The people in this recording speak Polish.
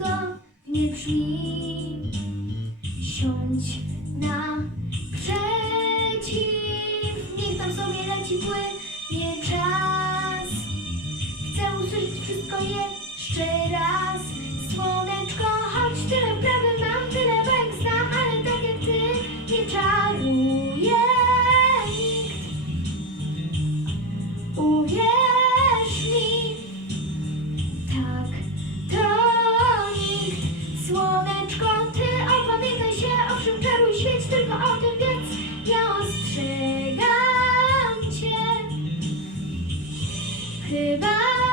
cudownie brzmi. Siądź na Goodbye.